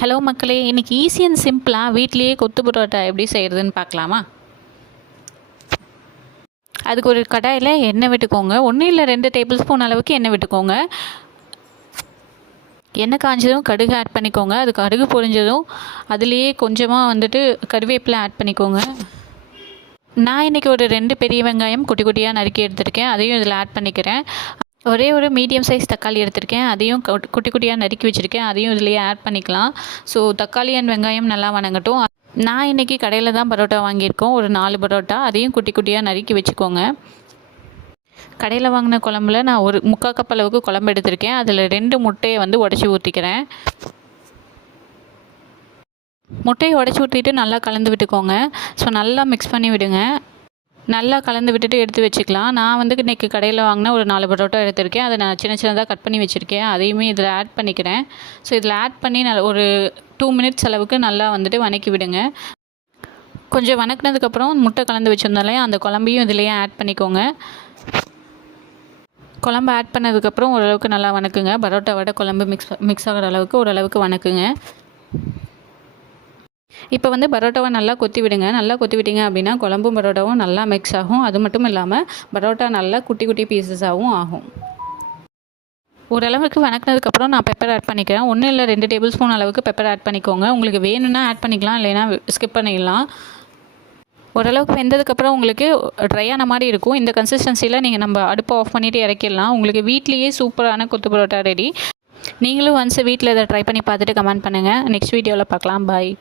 Hello மக்களே, இன்றைக்கி easy and சிம்பிளாக வீட்லேயே கொத்து பரோட்டா எப்படி செய்கிறதுன்னு பார்க்கலாமா? அதுக்கு ஒரு கடாயில் எண்ணெய் விட்டுக்கோங்க. 1 இல்லை 2 டேபிள் ஸ்பூன் அளவுக்கு எண்ணெய் விட்டுக்கோங்க. எண்ணெய் காஞ்சதும் கடுகு ஆட் பண்ணிக்கோங்க. அது கடுகு பொரிஞ்சதும் அதுலேயே கொஞ்சமாக கருவேப்பிலை ஆட் பண்ணிக்கோங்க. நான் இன்றைக்கி ஒரு 2 பெரிய வெங்காயம் குட்டி குட்டியாக நறுக்கி எடுத்திருக்கேன். அதையும் இதில் ஆட் பண்ணிக்கிறேன். ஒரே ஒரு மீடியம் சைஸ் தக்காளி எடுத்திருக்கேன். அதையும் குட்டி குட்டியாக நறுக்கி வச்சுருக்கேன். அதையும் இதுலேயே ஆட் பண்ணிக்கலாம். ஸோ தக்காளி அண்ட் வெங்காயம் நல்லா வணங்கட்டும். நான் இன்றைக்கி கடையில் தான் பரோட்டா வாங்கியிருக்கோம். ஒரு 4 பரோட்டா, அதையும் குட்டி குட்டியாக நறுக்கி வச்சுக்கோங்க. கடையில் வாங்கின குழம்புல நான் ஒரு 3/4 கப் அளவுக்கு குழம்பு எடுத்திருக்கேன். அதில் 2 முட்டையை உடச்சி ஊற்றிக்கிறேன். முட்டையை உடச்சி ஊற்றிட்டு நல்லா கலந்து விட்டுக்கோங்க. ஸோ நல்லா மிக்ஸ் பண்ணி விடுங்க. நல்லா கலந்து விட்டுட்டு எடுத்து வச்சுக்கலாம். நான் இன்றைக்கி கடையில் வாங்கின ஒரு 4 பரோட்டா எடுத்திருக்கேன். அதை நான் சின்ன சின்னதாக கட் பண்ணி வச்சுருக்கேன். அதையுமே இதில் ஆட் பண்ணிக்கிறேன். ஸோ இதில் ஆட் பண்ணி ஒரு 2 மினிட்ஸ் அளவுக்கு நல்லா வணக்கி விடுங்க. கொஞ்சம் வணக்கினதுக்கப்புறம் முட்டை கலந்து வச்சுருந்தாலே அந்த குழம்பையும் இதிலேயே ஆட் பண்ணிக்கோங்க. குழம்பு ஆட் பண்ணதுக்கப்புறம் ஓரளவுக்கு நல்லா வணக்குங்க. பரோட்டாவோட குழம்பு மிக்ஸ் ஆகிற அளவுக்கு ஓரளவுக்கு வணக்குங்க. இப்போ பரோட்டாவை நல்லா கொத்தி விடுங்க. நல்லா கொத்தி விட்டீங்க அப்படின்னா குழம்பும் பரோட்டாவும் நல்லா மிக்ஸ் ஆகும். அது மட்டும் இல்லாமல் பரோட்டா நல்லா குட்டி குட்டி பீசஸாகவும் ஆகும். ஓரளவுக்கு வணக்கினதுக்கப்புறம் நான் பெப்பர் ஆட் பண்ணிக்கிறேன். 1 இல்லை 2 டேபிள் ஸ்பூன் அளவுக்கு பெப்பர் ஆட் பண்ணிக்கோங்க. உங்களுக்கு வேணும்னா ஆட் பண்ணிக்கலாம், இல்லைன்னா ஸ்கிப் பண்ணிடலாம். ஓரளவுக்கு வெந்ததுக்கப்புறம் உங்களுக்கு ட்ரையான மாதிரி இருக்கும். இந்த கன்சிஸ்டன்சியில் நீங்கள் நம்ம அடுப்பை ஆஃப் பண்ணிவிட்டு இறக்கிடலாம். உங்களுக்கு வீட்லேயே சூப்பரான கொத்து பரோட்டா ரெடி. நீங்களும் ஒன்ஸ் வீட்டில் இதை ட்ரை பண்ணி பார்த்துட்டு கமெண்ட் பண்ணுங்கள். நெக்ஸ்ட் வீடியோவில் பார்க்கலாம். பாய்.